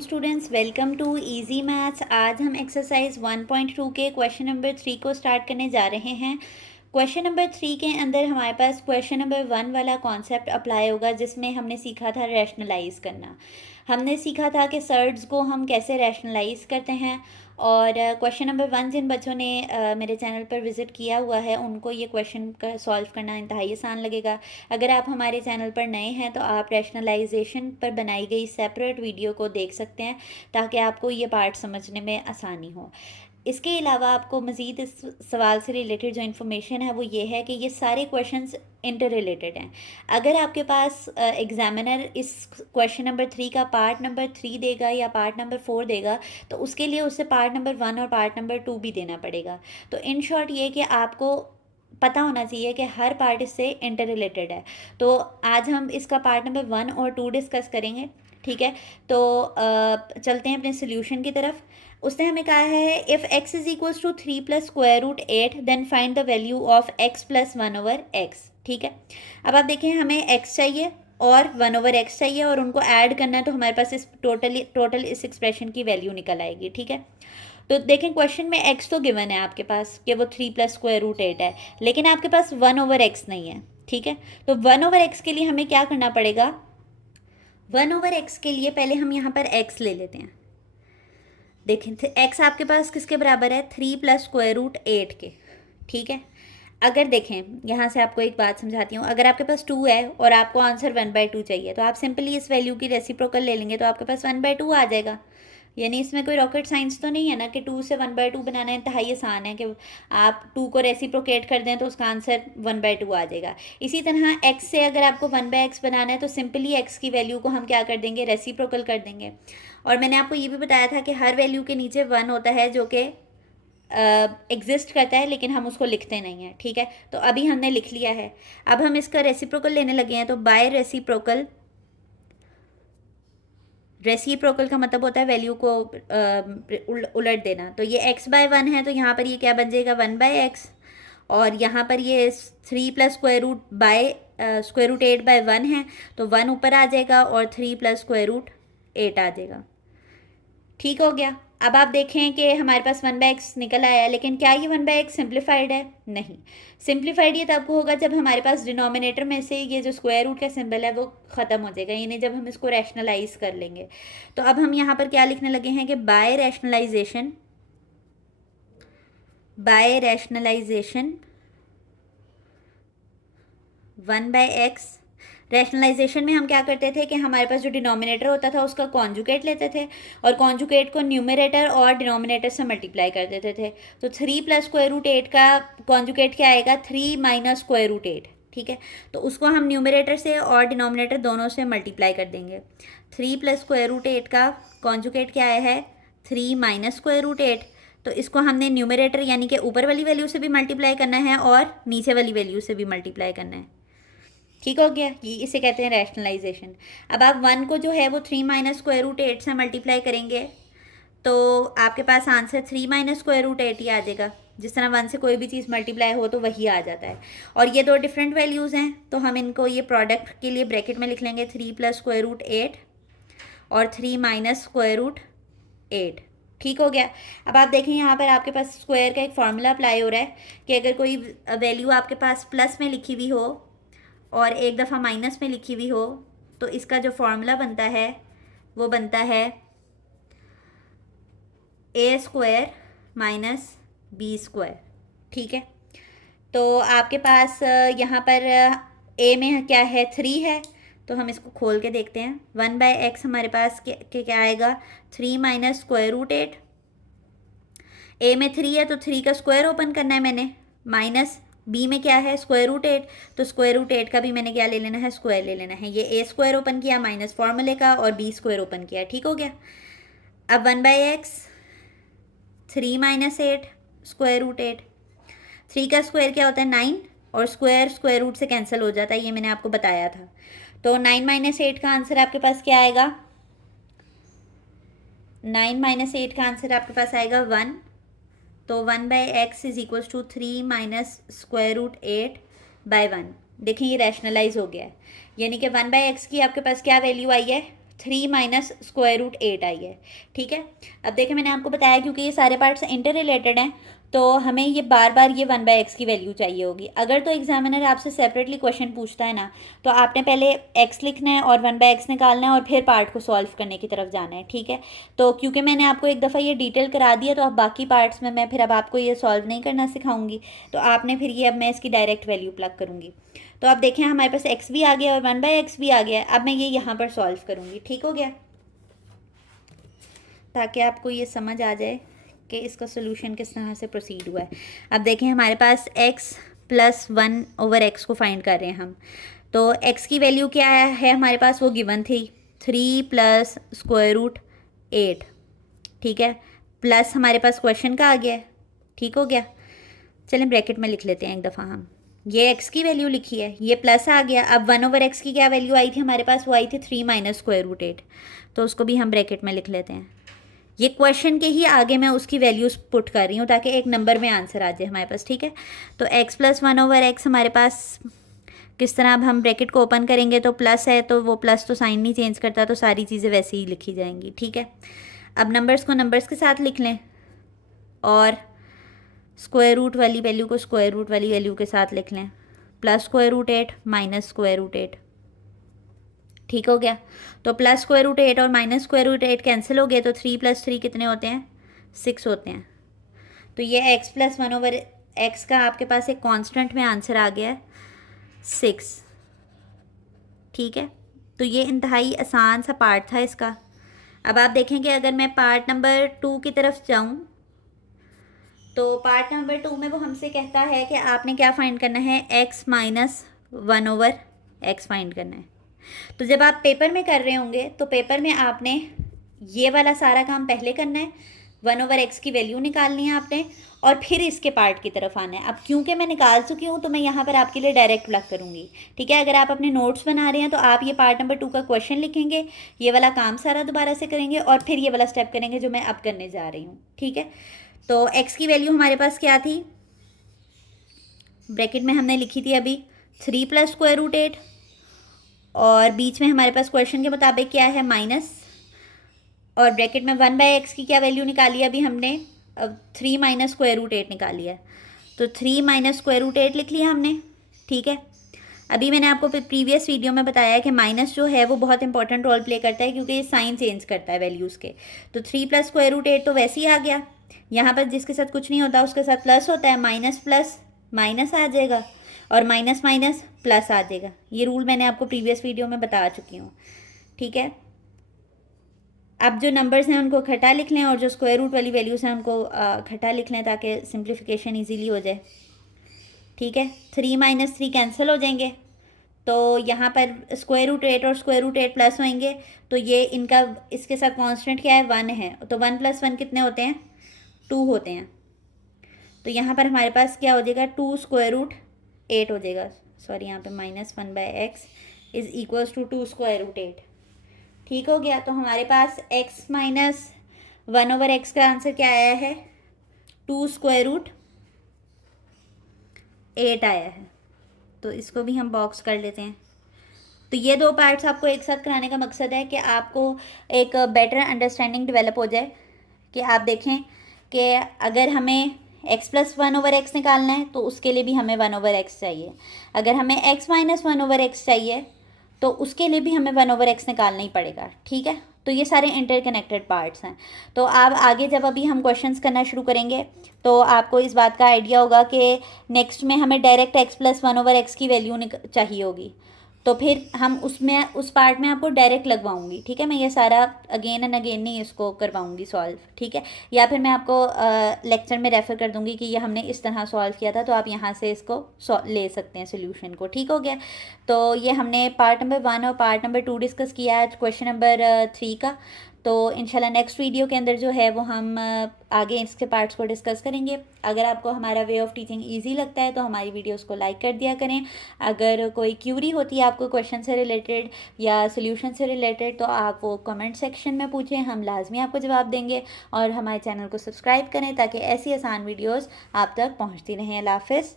Students, welcome to easy maths. आज हम exercise 1.2 के क्वेश्चन नंबर 3 को स्टार्ट करने जा रहे हैं। क्वेश्चन नंबर 3 के अंदर हमारे पास क्वेश्चन नंबर 1 वाला कॉन्सेप्ट अप्लाई होगा, जिसमें हमने सीखा था रैशनलाइज करना। हमने सीखा था कि सर्ड्स को हम कैसे रैशनलाइज करते हैं। और क्वेश्चन नंबर 1 जिन बच्चों ने मेरे चैनल पर विज़िट किया हुआ है उनको ये क्वेश्चन का सॉल्व करना इंतहाई आसान लगेगा। अगर आप हमारे चैनल पर नए हैं तो आप रैशनलाइजेशन पर बनाई गई सेपरेट वीडियो को देख सकते हैं, ताकि आपको ये पार्ट समझने में आसानी हो। इसके अलावा आपको मज़ीद इस सवाल से रिलेटेड जो इन्फॉर्मेशन है वो ये है कि ये सारे क्वेश्चंस इंटर रिलेटेड हैं। अगर आपके पास एग्जामिनर इस क्वेश्चन नंबर 3 का पार्ट नंबर 3 देगा या पार्ट नंबर 4 देगा, तो उसके लिए उससे पार्ट नंबर 1 और पार्ट नंबर 2 भी देना पड़ेगा। तो इन शॉर्ट ये कि आपको पता होना चाहिए कि हर पार्ट इससे इंटर रिलेटेड है। तो आज हम इसका पार्ट नंबर 1 और 2 डिस्कस करेंगे, ठीक है। तो चलते हैं अपने सोल्यूशन की तरफ। उसने हमें कहा है if x is equals to 3 plus square root 8 then find the value of x plus 1 over x, ठीक है। अब आप देखें, हमें x चाहिए और 1 ओवर x चाहिए और उनको ऐड करना है, तो हमारे पास इस टोटल इस एक्सप्रेशन की वैल्यू निकल आएगी, ठीक है। तो देखें, क्वेश्चन में x तो गिवन है आपके पास कि वो 3 प्लस स्क्वायर रूट 8 है, लेकिन आपके पास 1 ओवर x नहीं है, ठीक है। तो 1 ओवर x के लिए हमें क्या करना पड़ेगा? 1 ओवर x के लिए पहले हम यहाँ पर x ले लेते हैं। देखें, x आपके पास किसके बराबर है? 3 प्लस स्क्वायर रूट 8 के, ठीक है। अगर देखें, यहाँ से आपको एक बात समझाती हूँ। अगर आपके पास 2 है और आपको आंसर 1/2 चाहिए, तो आप सिंपली इस वैल्यू की रेसिप्रोकल ले लेंगे, तो आपके पास 1/2 आ जाएगा। यानी इसमें कोई रॉकेट साइंस तो नहीं है ना कि 2 से 1/2 बनाना इंतहाई आसान है कि आप 2 को रेसिप्रोकेट कर दें तो उसका आंसर 1/2 आ जाएगा। इसी तरह x से अगर आपको 1/x बनाना है तो सिंपली x की वैल्यू को हम क्या कर देंगे? रेसिप्रोकल कर देंगे। और मैंने आपको ये भी बताया था कि हर वैल्यू के नीचे 1 होता है जो कि एग्जिस्ट करता है, लेकिन हम उसको लिखते नहीं हैं, ठीक है। तो अभी हमने लिख लिया है। अब हम इसका रेसिप्रोकल लेने लगे हैं, तो बाय रेसिप्रोकल, रेसिप्रोकल का मतलब होता है वैल्यू को उलट देना। तो ये x/1 है, तो यहाँ पर ये क्या बन जाएगा? 1/x। और यहाँ पर ये 3 प्लस स्क्वायर रूट 8/1 है, तो 1 ऊपर आ जाएगा और 3 प्लस स्क्वायर रूट 8 आ जाएगा, ठीक हो गया। अब आप देखें कि हमारे पास 1/x निकल आया, लेकिन क्या ये 1/x सिंप्लीफाइड है? नहीं। सिंप्लीफाइड ये तब होगा जब हमारे पास डिनोमिनेटर में से ये जो स्क्वायर रूट का सिंबल है वो ख़त्म हो जाएगा, यानी जब हम इसको रैशनलाइज कर लेंगे। तो अब हम यहाँ पर क्या लिखने लगे हैं कि बाय रैशनलाइजेशन 1/x। रैशनलाइजेशन में हम क्या करते थे कि हमारे पास जो डिनोमिनेटर होता था उसका कॉन्जुगेट लेते थे और कॉन्जुगेट को न्यूमरेटर और डिनोमिनेटर से मल्टीप्लाई कर देते थे। तो 3 प्लस स्क्वायर रूट 8 का कॉन्जुगेट क्या आएगा? 3 माइनस स्क्वायर रूट 8, ठीक है। तो उसको हम न्यूमरेटर से और डिनोमिनेटर दोनों से मल्टीप्लाई कर देंगे। 3 प्लस स्क्वायर रूट 8 का कॉन्जुगेट क्या आया है? 3 माइनस स्क्वायर रूट 8। तो इसको हमने न्यूमरेटर यानी कि ऊपर वाली वैल्यू से भी मल्टीप्लाई करना है और नीचे वाली वैल्यू से भी मल्टीप्लाई करना है, ठीक हो गया। ये इसे कहते हैं रैशनलाइजेशन। अब आप 1 को जो है वो 3 माइनस स्क्वायर रूट 8 से मल्टीप्लाई करेंगे, तो आपके पास आंसर 3 माइनस स्क्वायर रूट 8 ही आ जाएगा। जिस तरह 1 से कोई भी चीज़ मल्टीप्लाई हो तो वही आ जाता है। और ये दो डिफरेंट वैल्यूज़ हैं, तो हम इनको ये प्रोडक्ट के लिए ब्रैकेट में लिख लेंगे 3 प्लस स्क्वायर रूट 8 और 3 माइनस स्क्वायर रूट 8, ठीक हो गया। अब आप देखें, यहाँ पर आपके पास स्क्वायर का एक फार्मूला अप्लाई हो रहा है कि अगर कोई वैल्यू आपके पास प्लस में लिखी हुई हो और एक दफ़ा माइनस में लिखी हुई हो, तो इसका जो फॉर्मूला बनता है वो बनता है a² माइनस b², ठीक है। तो आपके पास यहाँ पर a में क्या है? 3 है, तो हम इसको खोल के देखते हैं। 1/x हमारे पास क्या आएगा? 3 माइनस स्क्वायर रूट 8। a में 3 है तो 3 का स्क्वायर ओपन करना है मैंने, माइनस b में क्या है? Square root 8। तो स्क्वायर रूट 8 का भी मैंने क्या ले लेना है? स्क्वायर ले लेना है। ये a² ओपन किया माइनस फॉर्मूले का और b² ओपन किया, ठीक हो गया। अब 1/x 3 माइनस 8 स्क्वायर रूट 8। 3 का स्क्वायर क्या होता है? 9, और स्क्वायर रूट से कैंसिल हो जाता है, ये मैंने आपको बताया था। तो 9 माइनस 8 का आंसर आपके पास क्या आएगा? 9 माइनस 8 का आंसर आपके पास आएगा 1। तो 1/x is equals to 3 minus square root 8/1। देखिए, ये रैशनलाइज हो गया है, यानी कि 1/x की आपके पास क्या वैल्यू आई है? 3 माइनस स्क्वायर रूट 8 आई है, ठीक है। अब देखें मैंने आपको बताया क्योंकि ये सारे पार्ट्स इंटर रिलेटेड हैं तो हमें ये बार बार ये 1/x की वैल्यू चाहिए होगी। अगर तो एग्जामिनर आपसे सेपरेटली क्वेश्चन पूछता है ना तो आपने पहले x लिखना है और 1/x निकालना है और फिर पार्ट को सॉल्व करने की तरफ जाना है, ठीक है। तो क्योंकि मैंने आपको एक दफ़ा ये डिटेल करा दिया तो अब बाकी पार्ट्स में मैं फिर अब आपको ये सॉल्व नहीं करना सिखाऊंगी, तो आपने फिर ये अब मैं इसकी डायरेक्ट वैल्यू प्लग करूँगी। तो अब देखें हमारे पास x भी आ गया और 1/x भी आ गया। अब मैं ये यहाँ पर सॉल्व करूँगी, ठीक हो गया, ताकि आपको ये समझ आ जाए कि इसका सोल्यूशन किस तरह से प्रोसीड हुआ है। अब देखें हमारे पास x प्लस 1/x को फाइंड कर रहे हैं हम, तो x की वैल्यू क्या है हमारे पास, वो गिवन थी 3 प्लस स्क्वायर रूट 8, ठीक है, प्लस हमारे पास क्वेश्चन का आ गया है, ठीक हो गया। चलें ब्रैकेट में लिख लेते हैं एक दफ़ा हम, ये x की वैल्यू लिखी है, ये प्लस आ गया। अब 1/x की क्या वैल्यू आई थी हमारे पास, वो आई थी 3 माइनस स्क्वायर रूट 8, तो उसको भी हम ब्रैकेट में लिख लेते हैं। ये क्वेश्चन के ही आगे मैं उसकी वैल्यूज़ पुट कर रही हूँ ताकि एक नंबर में आंसर आ जाए हमारे पास, ठीक है। तो x प्लस 1/x हमारे पास किस तरह, अब हम ब्रैकेट को ओपन करेंगे तो प्लस है तो वो प्लस तो साइन नहीं चेंज करता, तो सारी चीज़ें वैसे ही लिखी जाएंगी, ठीक है। अब नंबर्स को नंबर्स के साथ लिख लें और स्क्वायर रूट वाली वैल्यू को स्क्वायर रूट वाली वैल्यू के साथ लिख लें, plus square root 8 minus square root 8, ठीक हो गया। तो प्लस स्क्वायर रूट 8 और माइनस स्क्वायर रूट 8 कैंसिल हो गए, तो 3 + 3 कितने होते हैं, 6 होते हैं। तो ये x प्लस 1/x का आपके पास एक कांस्टेंट में आंसर आ गया है 6, ठीक है। तो ये इंतहाई आसान सा पार्ट था इसका। अब आप देखें कि अगर मैं पार्ट नंबर 2 की तरफ जाऊं तो पार्ट नंबर 2 में वो हमसे कहता है कि आपने क्या फाइंड करना है, x माइनस 1/x फाइंड करना है। तो जब आप पेपर में कर रहे होंगे तो पेपर में आपने ये वाला सारा काम पहले करना है, 1/x की वैल्यू निकालनी है आपने और फिर इसके पार्ट की तरफ आना है। अब क्योंकि मैं निकाल चुकी हूँ तो मैं यहाँ पर आपके लिए डायरेक्ट प्लग करूँगी, ठीक है। अगर आप अपने नोट्स बना रहे हैं तो आप ये पार्ट नंबर 2 का क्वेश्चन लिखेंगे, ये वाला काम सारा दोबारा से करेंगे और फिर ये वाला स्टेप करेंगे जो मैं अब करने जा रही हूँ, ठीक है। तो x की वैल्यू हमारे पास क्या थी, ब्रैकेट में हमने लिखी थी अभी 3 प्लस स्क्वायर रूट 8 और बीच में हमारे पास क्वेश्चन के मुताबिक क्या है, माइनस, और ब्रैकेट में 1/x की क्या वैल्यू निकाली है अभी हमने, 3 माइनस स्क्वायर रूट 8 निकाली है, तो 3 माइनस स्क्वायर रूट 8 लिख लिया हमने, ठीक है। अभी मैंने आपको प्रीवियस वीडियो में बताया कि माइनस जो है वो बहुत इंपॉर्टेंट रोल प्ले करता है क्योंकि ये साइन चेंज करता है वैल्यूज़ के। तो 3 प्लस स्क्वायर रूट 8 तो वैसे ही आ गया, यहाँ पर जिसके साथ कुछ नहीं होता उसके साथ प्लस होता है, माइनस प्लस माइनस आ जाएगा और माइनस माइनस प्लस आ जाएगा। ये रूल मैंने आपको प्रीवियस वीडियो में बता चुकी हूँ, ठीक है। अब जो नंबर्स हैं उनको इकट्ठा लिख लें और जो स्क्वायर रूट वाली वैल्यूज़ हैं उनको इकट्ठा लिख लें ताकि सिंप्लीफिकेशन इजीली हो जाए, ठीक है। 3 माइनस 3 कैंसिल हो जाएंगे, तो यहाँ पर स्क्वायर रूट 8 और स्क्वायर रूट 8 प्लस होंगे, तो ये इनका इसके साथ कांस्टेंट क्या है, 1 है, तो 1 + 1 कितने होते हैं, 2 होते हैं। तो यहाँ पर हमारे पास क्या हो जाएगा, 2 स्क्वायर रूट 8 हो जाएगा, सॉरी यहाँ पे minus 1/x is equals to 2 square root 8, ठीक हो गया। तो हमारे पास x माइनस 1/x का आंसर क्या आया है, 2 स्क्वायर रूट 8 आया है। तो इसको भी हम बॉक्स कर लेते हैं। तो ये दो पार्ट्स आपको एक साथ कराने का मकसद है कि आपको एक बेटर अंडरस्टैंडिंग डेवलप हो जाए कि आप देखें कि अगर हमें x प्लस 1/x निकालना है तो उसके लिए भी हमें 1/x चाहिए, अगर हमें x माइनस 1/x चाहिए तो उसके लिए भी हमें 1/x निकालना ही पड़ेगा, ठीक है। तो ये सारे इंटरकनेक्टेड पार्ट्स हैं। तो आप आगे जब अभी हम क्वेश्चंस करना शुरू करेंगे तो आपको इस बात का आइडिया होगा कि नेक्स्ट में हमें डायरेक्ट x प्लस 1/x की वैल्यू चाहिए होगी, तो फिर हम उसमें उस पार्ट में आपको डायरेक्ट लगवाऊंगी, ठीक है। मैं ये सारा अगेन एंड अगेन नहीं इसको करवाऊंगी सॉल्व, ठीक है, या फिर मैं आपको लेक्चर में रेफ़र कर दूंगी कि ये हमने इस तरह सॉल्व किया था तो आप यहाँ से इसको ले सकते हैं सोल्यूशन को, ठीक हो गया। तो ये हमने पार्ट नंबर 1 और पार्ट नंबर 2 डिस्कस किया है क्वेश्चन नंबर 3 का। तो इंशाल्लाह नेक्स्ट वीडियो के अंदर जो है वो हम आगे इसके पार्ट्स को डिस्कस करेंगे। अगर आपको हमारा वे ऑफ टीचिंग इजी लगता है तो हमारी वीडियोस को लाइक कर दिया करें। अगर कोई क्यूरी होती है आपको क्वेश्चन से रिलेटेड या सोल्यूशन से रिलेटेड तो आप वो कमेंट सेक्शन में पूछें, हम लाजमी आपको जवाब देंगे। और हमारे चैनल को सब्सक्राइब करें ताकि ऐसी आसान वीडियोज़ आप तक पहुँचती रहें। अल्लाह हाफ़िज़।